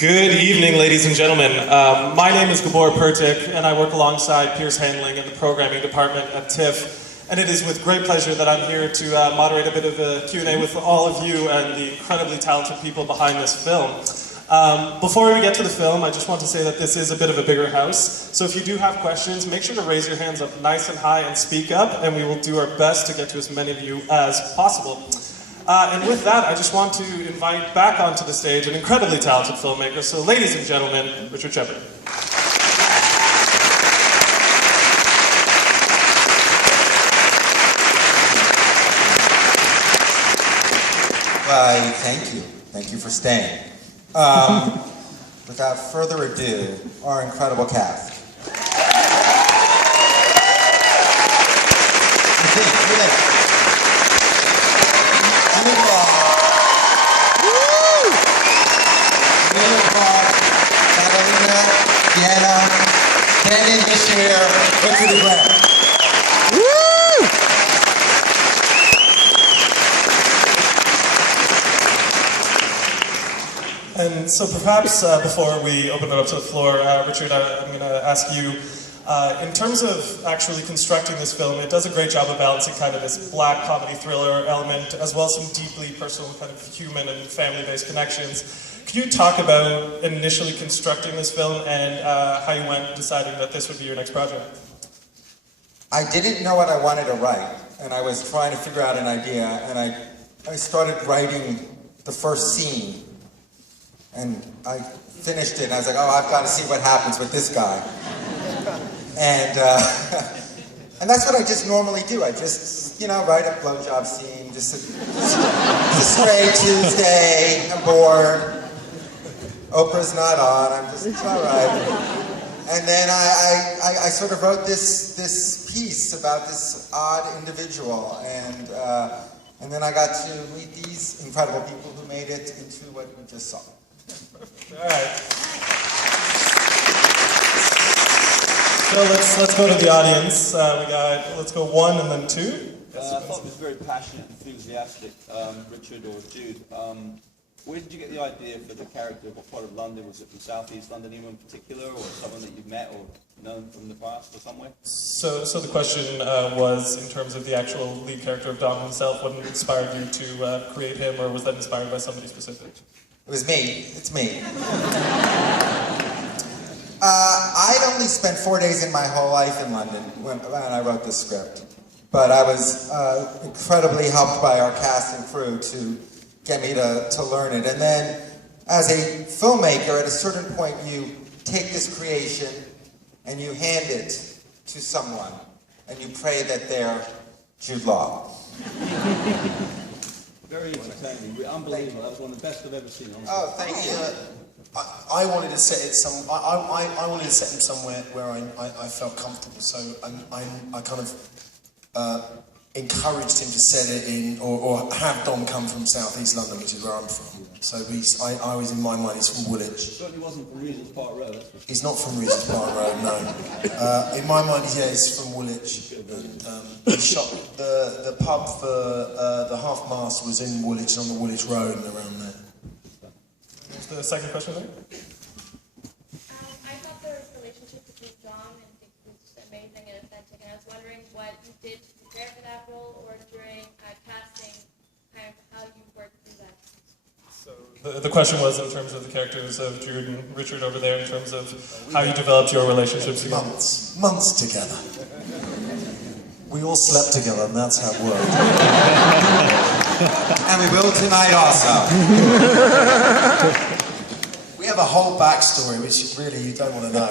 Good evening, ladies and gentlemen. My name is Gabor Pertik, and I work alongside Piers Handling in the programming department at TIFF. And it is with great pleasure that I'm here to moderate a bit of a Q&A with all of you and the incredibly talented people behind this film. Before we get to the film, I just want to say that this is a bit of a bigger house. So if you do have questions, make sure to raise your hands up nice and high and speak up, and we will do our best to get to as many of you as possible. And with that, I just want to invite back onto the stage an incredibly talented filmmaker. So ladies and gentlemen, Richard Shepard. Why, thank you. Thank you for staying. Without further ado, our incredible cast. And so perhaps before we open it up to the floor, Richard, I'm going to ask you, in terms of actually constructing this film, it does a great job of balancing kind of this black comedy thriller element, as well as some deeply personal kind of human and family-based connections. Could you talk about initially constructing this film and how you went deciding that this would be your next project? I didn't know what I wanted to write, and I was trying to figure out an idea, and I started writing the first scene, and I finished it, and I was like, oh, I've got to see what happens with this guy. And that's what I just normally do. I just, write a blowjob scene, just a straight Tuesday, I'm bored. Oprah's not on, I'm just, it's all right. And then I sort of wrote this piece about this odd individual, and then I got to meet these incredible people who made it into what we just saw. All right. So let's go to the audience. Let's go one and then two. I thought it was very passionate, enthusiastic, Richard or Jude. Where did you get the idea for the character? What part of London? Was it from South East London, anyone in particular, or someone that you've met or known from the past or somewhere? So the question was in terms of the actual lead character of Dom himself. What inspired you to create him, or was that inspired by somebody specific? It was me. It's me. I'd only spent 4 days in my whole life in London when I wrote this script, but I was incredibly helped by our cast and crew to get me to learn it. And then, as a filmmaker, at a certain point, you take this creation and you hand it to someone, and you pray that they're Jude Law. Very entertaining, unbelievable. That was one of the best I've ever seen. Honestly. Oh, thank you. I wanted to set it I wanted to set him somewhere where I felt comfortable. So I kind of encouraged him to set it in, or have Dom come from South East London, which is where I'm from. So I was, in my mind, he's from Woolwich. Certainly wasn't from Regent's Park Road. That's for sure. He's not from Regent's Park Road, no. In my mind, he's from Woolwich. And, he shot the pub for the Half-Mast was in Woolwich, on the Woolwich Road and around there. What's the second question there? I thought the relationship between Dom and Dick was amazing and authentic, and I was wondering what you did to prepare for that role, or during casting, kind of how you worked through that. So the question was in terms of the characters of Jude and Richard over there, in terms of how you developed your relationships together. Months together. We all slept together, and that's how it worked. And we will tonight also. We have a whole backstory, which really you don't want to know.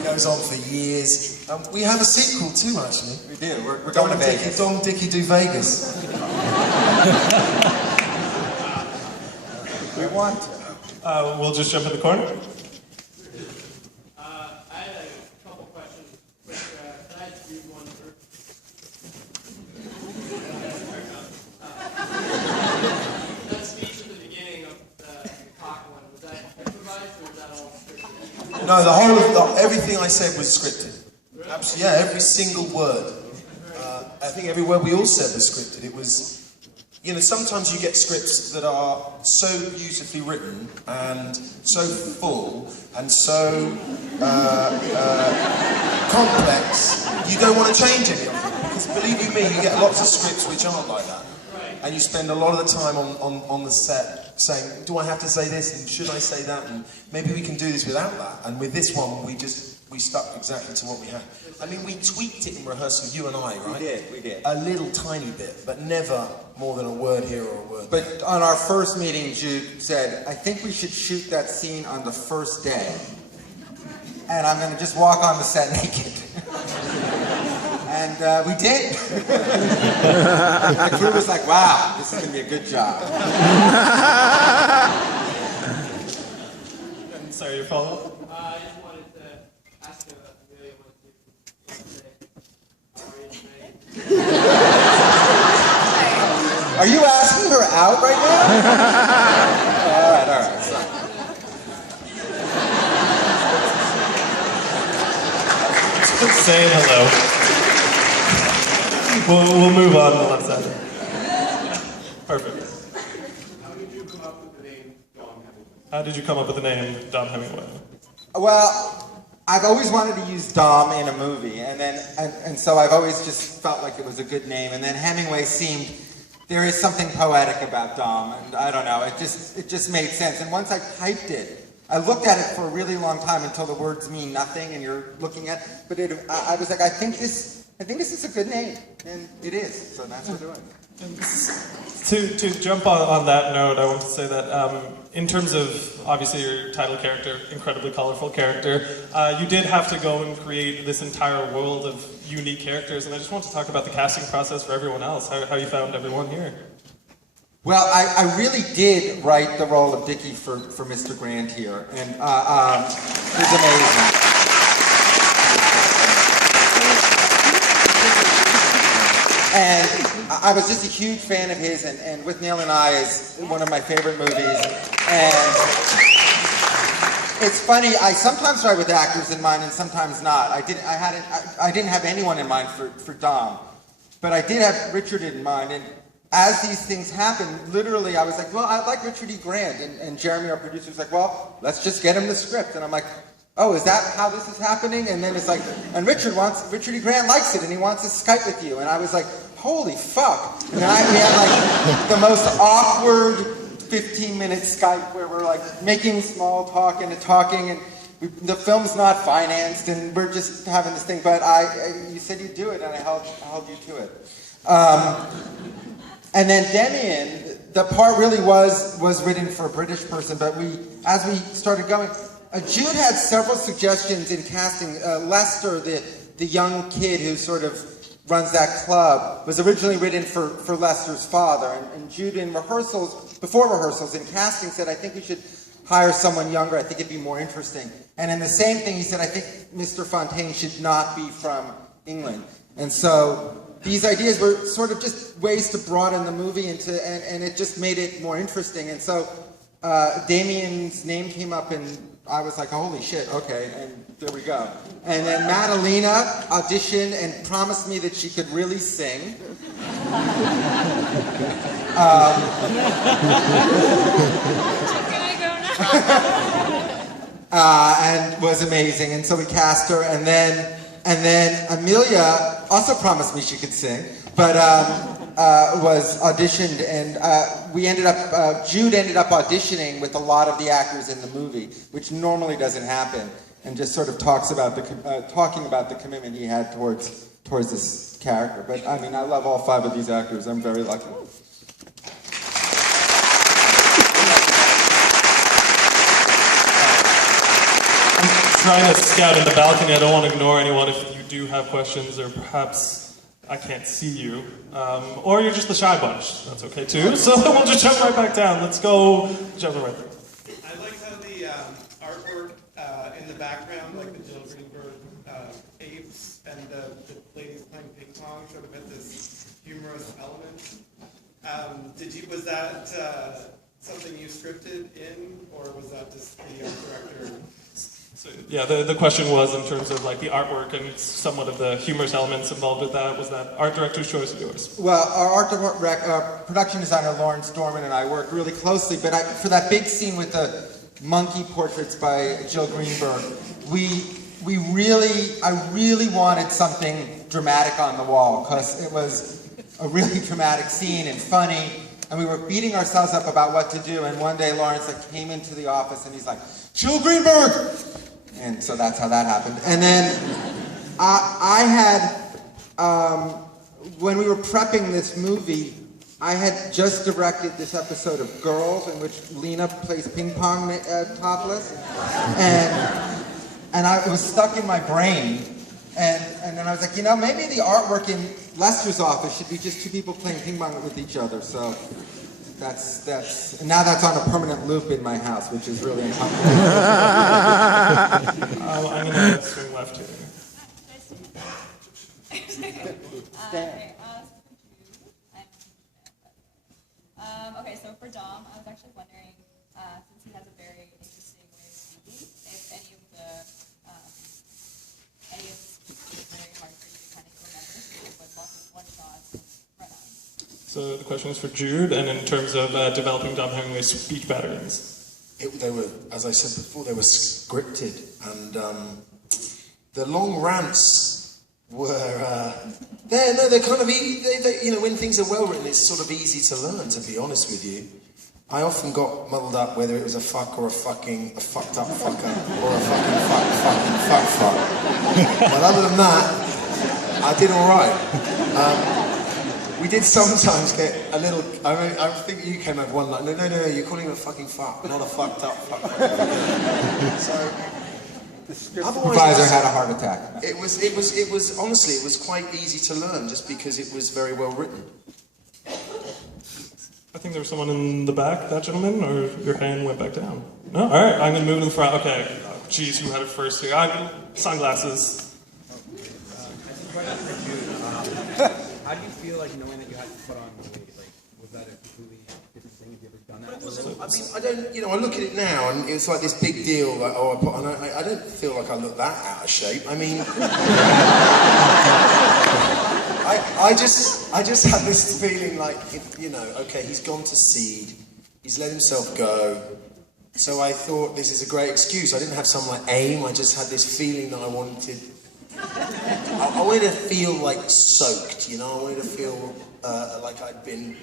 It goes on for years. We have a sequel too, actually. We do. We're going to Vegas. Dom Dickie do Vegas. We want to. We'll just jump in the corner. I had a couple questions, but can I just read one first? That speech at the beginning of the talk one, was that improvised or was that all scripted? No, the whole of everything I said was scripted. Absolutely, yeah, every single word. I think every word we all said was scripted. It was You know, sometimes you get scripts that are so beautifully written and so full and so complex, you don't want to change any of them. Because believe you me, you get lots of scripts which aren't like that. And you spend a lot of the time on the set saying, do I have to say this and should I say that? And maybe we can do this without that. And with this one, we stuck exactly to what we had. I mean, we tweaked it in rehearsal, you and I, right? We did. A little tiny bit, but never more than a word here or a word there. But on our first meeting, Jude said, I think we should shoot that scene on the first day. And I'm going to just walk on the set naked. And we did. The crew was like, wow, this is going to be a good job. Sorry, your follow-up? I just wanted to ask Amelia what you say. Are you asking her out right now? All right. Sorry. Just saying hello. We'll move on to the left side. Perfect. How did you come up with the name Dom Hemingway? How did you come up with the name Dom Hemingway? Well, I've always wanted to use Dom in a movie, and so I've always just felt like it was a good name. And then Hemingway seemed, there is something poetic about Dom, and I don't know, it just made sense. And once I typed it, I looked at it for a really long time until the words mean nothing, and you're looking at. But I was like, I think this is a good name, and it is. So that's what we're doing. To jump on that note, I want to say that in terms of, obviously, your title character, incredibly colorful character, you did have to go and create this entire world of unique characters, and I just want to talk about the casting process for everyone else, how you found everyone here. Well, I really did write the role of Dickie for Mr. Grant here, and it was amazing. And I was just a huge fan of his, and With Neil and I is one of my favorite movies. And it's funny, I sometimes write with actors in mind and sometimes not. I didn't have anyone in mind for Dom, but I did have Richard in mind. And as these things happened, literally I was like, well, I like Richard E. Grant, and Jeremy, our producer, was like, well, let's just get him the script. And I'm like, oh, is that how this is happening? And then it's like, and Richard E. Grant likes it, and he wants to Skype with you. And I was like, holy fuck. And we had like the most awkward 15-minute Skype where we're like making small talk and talking, and the film's not financed, and we're just having this thing. But you said you'd do it, and I held you to it. And then Demian, the part really was written for a British person, but as we started going, Jude had several suggestions in casting. Lester, the young kid who sort of runs that club, was originally written for Lester's father. And Jude before rehearsals, in casting, said, I think we should hire someone younger. I think it'd be more interesting. And in the same thing, he said, I think Mr. Fontaine should not be from England. And so these ideas were sort of just ways to broaden the movie and it just made it more interesting. And so Damien's name came up, and I was like, holy shit, okay, and there we go. And then Madalena auditioned and promised me that she could really sing. And was amazing, and so we cast her, and then Amelia also promised me she could sing, but was auditioned, and Jude ended up auditioning with a lot of the actors in the movie, which normally doesn't happen, and just sort of talking about the commitment he had towards this character. But I mean, I love all 5 of these actors. I'm very lucky. Trying to scout in the balcony. I don't want to ignore anyone if you do have questions, or perhaps I can't see you. Or you're just the shy bunch. That's okay too. So we'll just jump right back down. Let's go jump right there. I liked how the artwork in the background, like the Jill Greenberg apes and the ladies playing ping pong, sort of had this humorous element. Was that something you scripted in, or was that just the art director So, yeah, the question was in terms of like the artwork and somewhat of the humorous elements involved with that. Was that art director's choice or yours? Well, our production designer Lauren Storman and I worked really closely, but for that big scene with the monkey portraits by Jill Greenberg, I really wanted something dramatic on the wall because it was a really dramatic scene and funny, and we were beating ourselves up about what to do. And one day Lawrence came into the office and he's like, "Jill Greenberg!" And so that's how that happened. And then I had, when we were prepping this movie, I had just directed this episode of Girls in which Lena plays ping pong topless. And it was stuck in my brain. And then I was like, maybe the artwork in Lester's office should be just two people playing ping pong with each other. So and now that's on a permanent loop in my house, which is really uncomfortable. I'm going to swing left here. Okay, so for Dom, I was actually wondering, since he has a very interesting way of speaking, if any of his speech is very hard for you to kind of remember, with lots of one shots and run-ons. So the question is for Jude, and in terms of developing Dom Hemingway's speech patterns. They were, as I said before, they were scripted, and the long rants were they're kind of when things are well written, it's sort of easy to learn. To be honest with you, I often got muddled up whether it was a fuck or a fucked up fucker or a fuck. But other than that, I did all right. We did sometimes get a little. I think you came up one like, no, you're calling him a fucking fuck, not a fucked up fuck. So. Supervisor had a heart attack. It was honestly, it was quite easy to learn just because it was very well written. I think there was someone in the back, that gentleman, or your hand went back down. No? All right, I'm going to move to the front. Okay. Geez, who had it first here? Sunglasses. How do you feel like knowing that you had to put on weight? Like, was that a completely different thing? Have you ever done that? I don't, I look at it now and it's like this big deal, like, I put on, I don't feel like I look that out of shape. I mean, I just had this feeling like, okay, he's gone to seed, he's let himself go, so I thought this is a great excuse. I didn't have some like aim, I just had this feeling that I wanted to feel like soaked, I wanted to feel like I'd been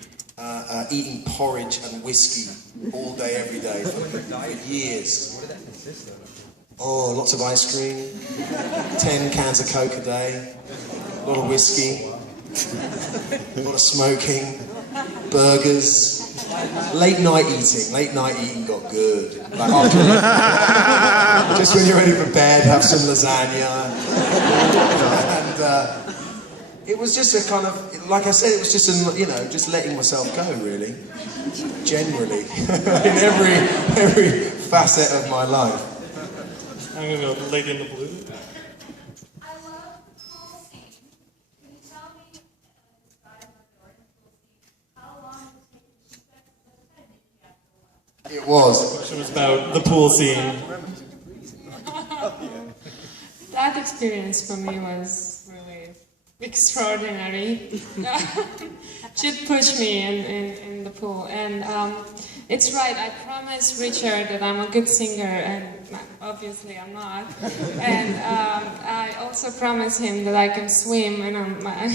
eating porridge and whiskey all day, every day for years. What did that consist of? Oh, lots of ice cream, 10 cans of Coke a day, a lot of whiskey, a lot of smoking, burgers, late night eating. Late night eating got good. Like after, just when you're ready for bed, have some lasagna. And it was just a kind of, like I said, it was just just letting myself go, really. Generally, in every facet of my life. I'm going to go lady in the blue. I love the pool scene. Can you tell me, describe the pool scene, how long did it take to shoot that? Because that's kind of making me after a while. It was. The question was about the pool scene. That experience for me was really extraordinary. She'd push me in the pool, and it's right, I promised Richard that I'm a good singer, and obviously I'm not. And I also promised him that I can swim, and I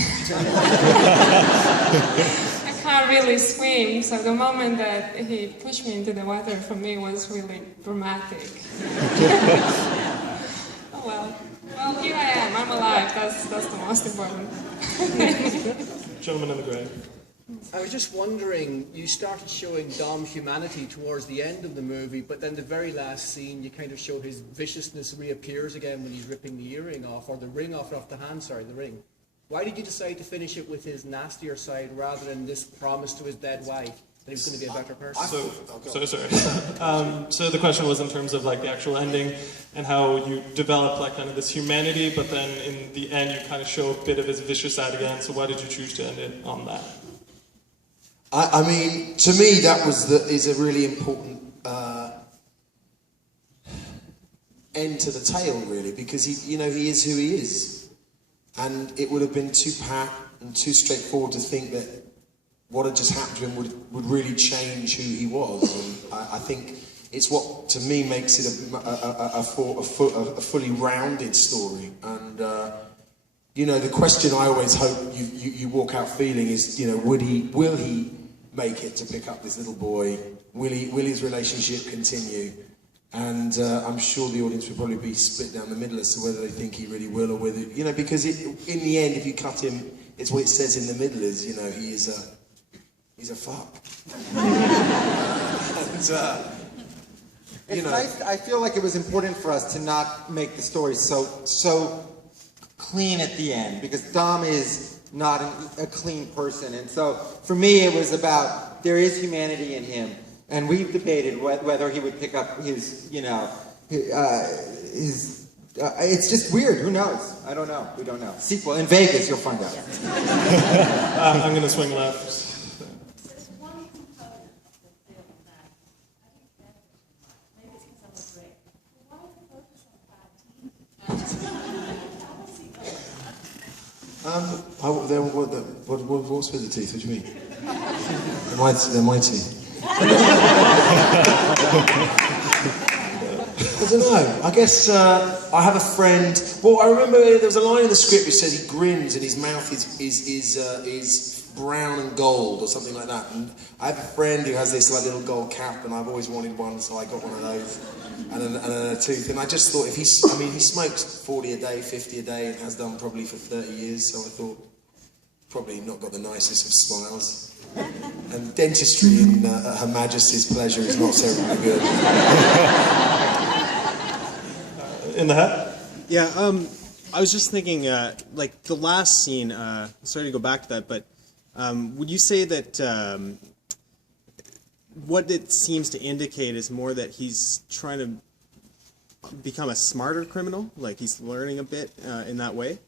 can't really swim, so the moment that he pushed me into the water for me was really dramatic. Oh well. Well, here I am. I'm alive. That's the most important. Gentleman in the gray. I was just wondering, you started showing Dom's humanity towards the end of the movie, but then the very last scene, you kind of show his viciousness reappears again when he's ripping the earring off, or the ring off the hand, sorry, the ring. Why did you decide to finish it with his nastier side rather than this promise to his dead wife that he was going to be a better person? So the question was in terms of like the actual ending and how you develop like kind of this humanity, but then in the end you kind of show a bit of his vicious side again. So why did you choose to end it on that? I mean, to me, that is a really important end to the tale, really, because he is who he is. And it would have been too pat and too straightforward to think that what had just happened to him would really change who he was. And I think it's what, to me, makes it a fully rounded story. And, the question I always hope you walk out feeling is, will he make it to pick up this little boy? Will his relationship continue? And I'm sure the audience will probably be split down the middle as to whether they think he really will or whether, because in the end, if you cut him, it's what it says in the middle is, he's a fuck. It's nice. I feel like it was important for us to not make the story so clean at the end, because Dom is not a clean person, and so for me it was about there is humanity in him, and we've debated whether he would pick up his, it's just weird. Who knows? I don't know. We don't know. Sequel in Vegas, you'll find out. I'm going to swing left. There's one component of the film that I think that maybe it's because I'm a Brit. Why focus on bad teeth? What's with the teeth? What do you mean? They're my teeth. I don't know. I guess I have a friend. Well, I remember there was a line in the script which says he grins and his mouth is brown and gold or something like that. And I have a friend who has this like little gold cap, and I've always wanted one, so I got one of those and a tooth. And I just thought he smokes 40 a day, 50 a day, and has done probably for 30 years. So I thought probably not got the nicest of smiles. And dentistry in Her Majesty's pleasure is not so good. In the hat? Yeah, I was just thinking, like the last scene, sorry to go back to that, but would you say that what it seems to indicate is more that he's trying to become a smarter criminal, like he's learning a bit in that way?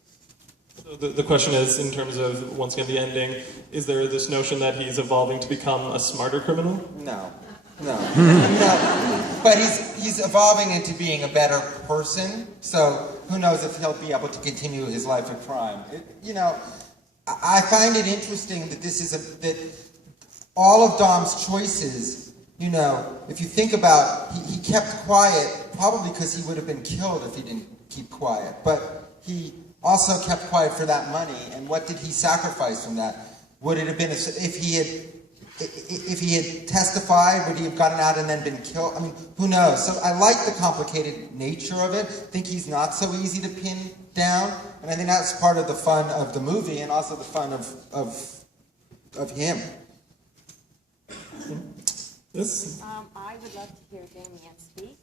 So the question is, in terms of, once again, the ending, is there this notion that he's evolving to become a smarter criminal? No. But he's evolving into being a better person, so who knows if he'll be able to continue his life of crime. I find it interesting that that all of Dom's choices, if you think about, he kept quiet, probably because he would have been killed if he didn't keep quiet, but he also kept quiet for that money, and what did he sacrifice from that? Would it have been, if he had testified, would he have gotten out and then been killed? I mean, who knows? So I like the complicated nature of it. I think he's not so easy to pin down, and I think that's part of the fun of the movie and also the fun of him. Yes? I would love to hear Damien speak.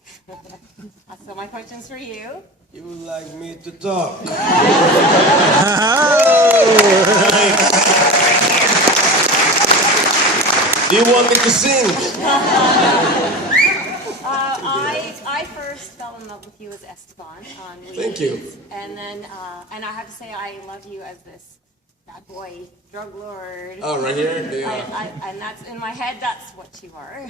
So my question's for you. You would like me to talk? Do you want me to sing? I first fell in love with you as Esteban on Leeds. Thank you. And then, and I have to say, I love you as this bad boy drug lord. Oh, right here? And that's, in my head, that's what you are.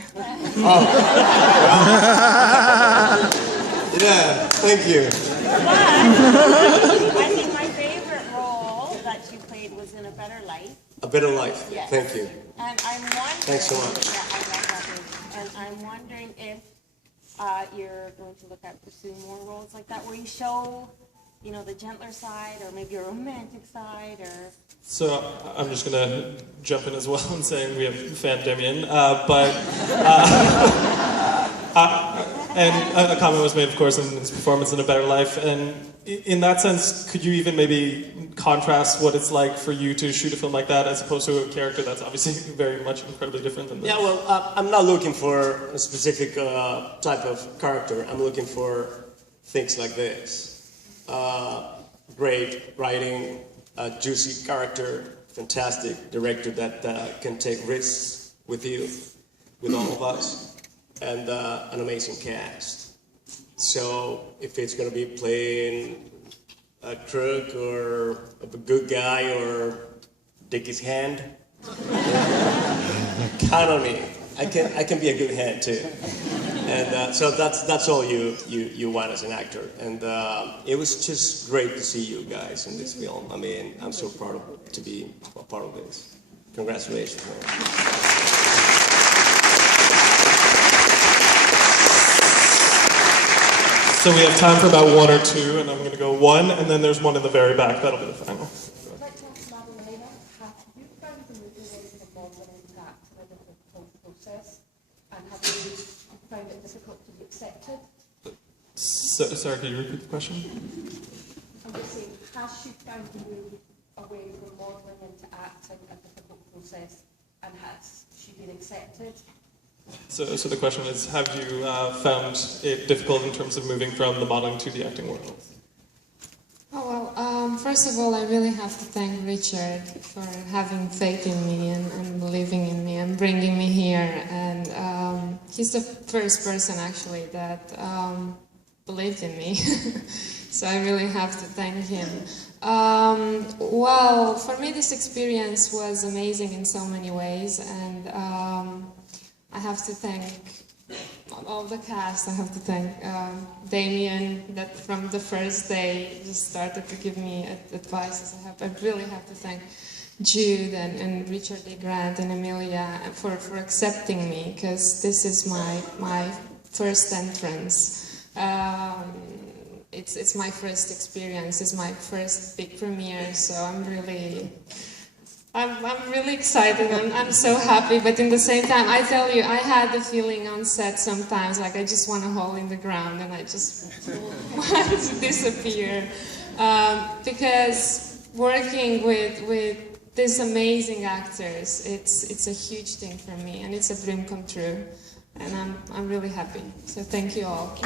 Yeah, thank you. But I think my favorite role that you played was in A Better Life. A Better Life. Yes. Thank you. And I'm wondering. Thanks so much. Yeah, I love that movie. And I'm wondering if you're going to look at pursuing more roles like that, where you show, the gentler side, or maybe a romantic side, or. So I'm just going to jump in as well and saying we have fan Damien, and a comment was made, of course, in his performance in A Better Life, and in that sense, could you even maybe contrast what it's like for you to shoot a film like that as opposed to a character that's obviously very much incredibly different than that? Yeah, well, I'm not looking for a specific type of character. I'm looking for things like this. Great writing, a juicy character, fantastic director that can take risks with you, with all of us, and an amazing cast. So if it's going to be playing a crook or a good guy or dick his hand, count on me. I can be a good hand too. And so that's all you want as an actor. And it was just great to see you guys in this film. I mean, I'm so proud to be a part of this. Congratulations, man. So we have time for about one or two, and I'm going to go one, and then there's one in the very back. That'll be the final. I'd like to ask Madalena, have you found the movie was a modelling that in a difficult process, and have you found it difficult to be accepted? Sorry, can you repeat the question? I'm just saying, has she found the move away from modelling into acting a difficult process, and has she been accepted? So the question is, have you found it difficult in terms of moving from the modeling to the acting world? Oh, well, first of all, I really have to thank Richard for having faith in me and believing in me and bringing me here. And he's the first person, actually, that believed in me. So I really have to thank him. Well, for me, this experience was amazing in so many ways. And I have to thank all the cast. I have to thank Damien, that from the first day just started to give me advice. I really have to thank Jude and Richard E. Grant and Emilia for accepting me, because this is my first entrance. It's my first experience. It's my first big premiere, so I'm really excited. I'm so happy, but in the same time, I tell you, I had the feeling on set sometimes, like I just want a hole in the ground and I just want to disappear. Because working with these amazing actors, it's a huge thing for me, and it's a dream come true. And I'm really happy. So thank you all.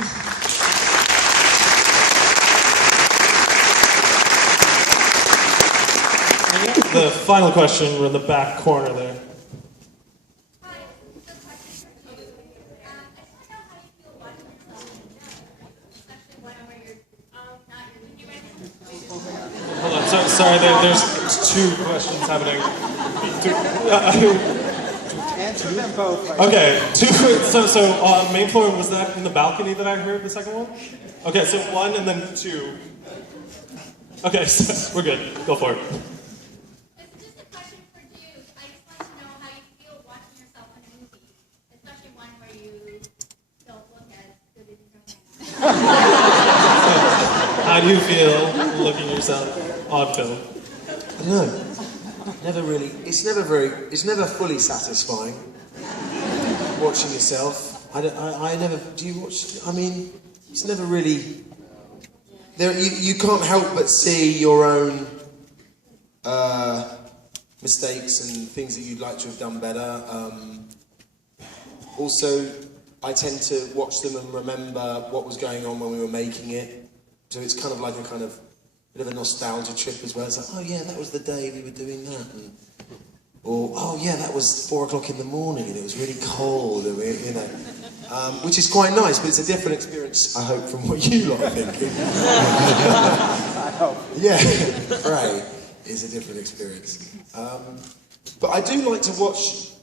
The final question, we're in the back corner there. Hold on, sorry, there's two questions happening. Answer them both. Okay, so main floor, was that in the balcony that I heard the second one? Okay, so one and then two. Okay, so we're good. Go for it. It's just a question for Jude. I just want to know how you feel watching yourself in a movie, especially one where you don't look as good as you don't. How do you feel looking yourself on film? I don't know. Never really. It's never fully satisfying watching yourself. I never. Do you watch? I mean, it's never really. You can't help but see your own mistakes and things that you'd like to have done better. Also, I tend to watch them and remember what was going on when we were making it. So it's kind of like a kind of bit of a nostalgia trip as well. It's like, oh yeah, that was the day we were doing that. Or, oh yeah, that was 4 o'clock in the morning and it was really cold, and you know. Which is quite nice, but it's a different experience, I hope, from what you lot are thinking. I hope. Yeah, right, it's a different experience. But I do like to watch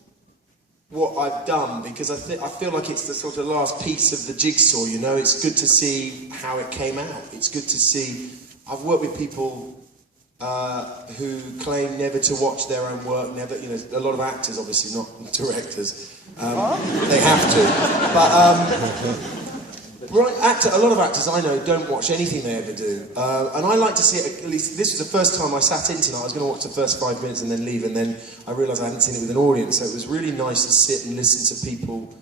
what I've done, because I feel like it's the sort of last piece of the jigsaw, you know. It's good to see how it came out. It's good to see. I've worked with people who claim never to watch their own work, never, you know, a lot of actors, obviously, not directors. They have to. But a lot of actors I know don't watch anything they ever do. And I like to see it, at least, this was the first time I sat in tonight. I was going to watch the first 5 minutes and then leave, and then I realised I hadn't seen it with an audience. So it was really nice to sit and listen to people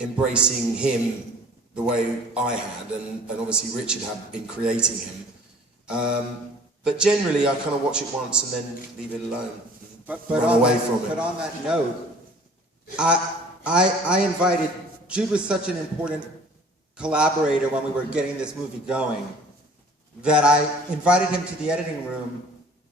embracing him the way I had, and obviously Richard had in creating him. But generally, I kind of watch it once and then leave it alone. Run away from it. But on that note, I invited, Jude was such an important collaborator when we were getting this movie going, that I invited him to the editing room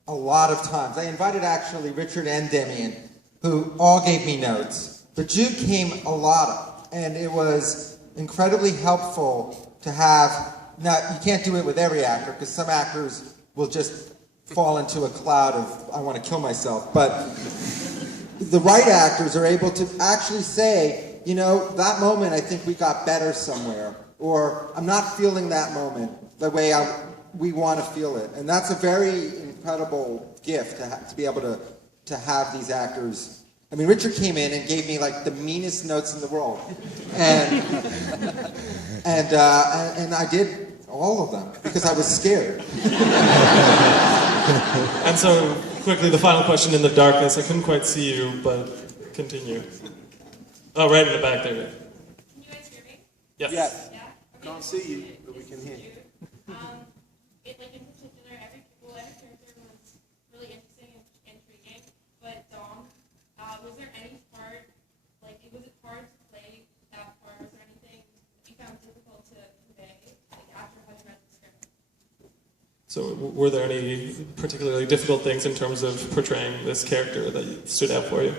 a lot of times. I invited actually Richard and Damien, who all gave me notes. But Jude came a lot, and it was incredibly helpful to have, now you can't do it with every actor, because some actors will just fall into a cloud of, I want to kill myself, but the right actors are able to actually say, you know, that moment, I think we got better somewhere. Or I'm not feeling that moment the way we want to feel it. And that's a very incredible gift to be able to have these actors. I mean, Richard came in and gave me like the meanest notes in the world. And I did all of them because I was scared. And so, quickly, the final question in the darkness. I couldn't quite see you, but continue. Oh, right in the back there. Can you guys hear me? Yes. Yeah. Yeah? Okay. Can't see you, but we can hear. Like in particular, every character was really interesting and intriguing, but Dom, was there any part, like, was it hard to play that part? Was there anything you found difficult to convey, like, after having read the script? So, were there any particularly difficult things in terms of portraying this character that stood out for you?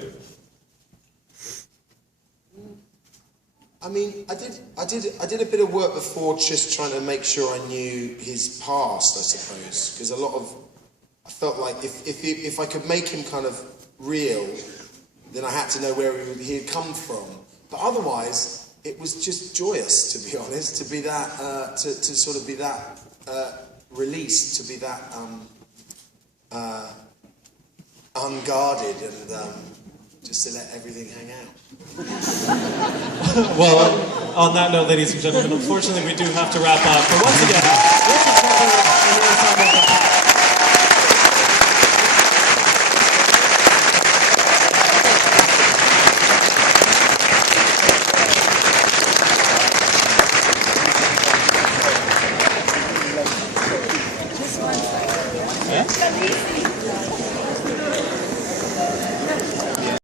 I mean, I did a bit of work before, just trying to make sure I knew his past, I suppose, because I felt like if I could make him kind of real, then I had to know where he had come from. But otherwise, it was just joyous, to be honest, to be that, to sort of be that released, to be that unguarded, and just to let everything hang out. Well, on that note, ladies and gentlemen, unfortunately we do have to wrap up. But once again,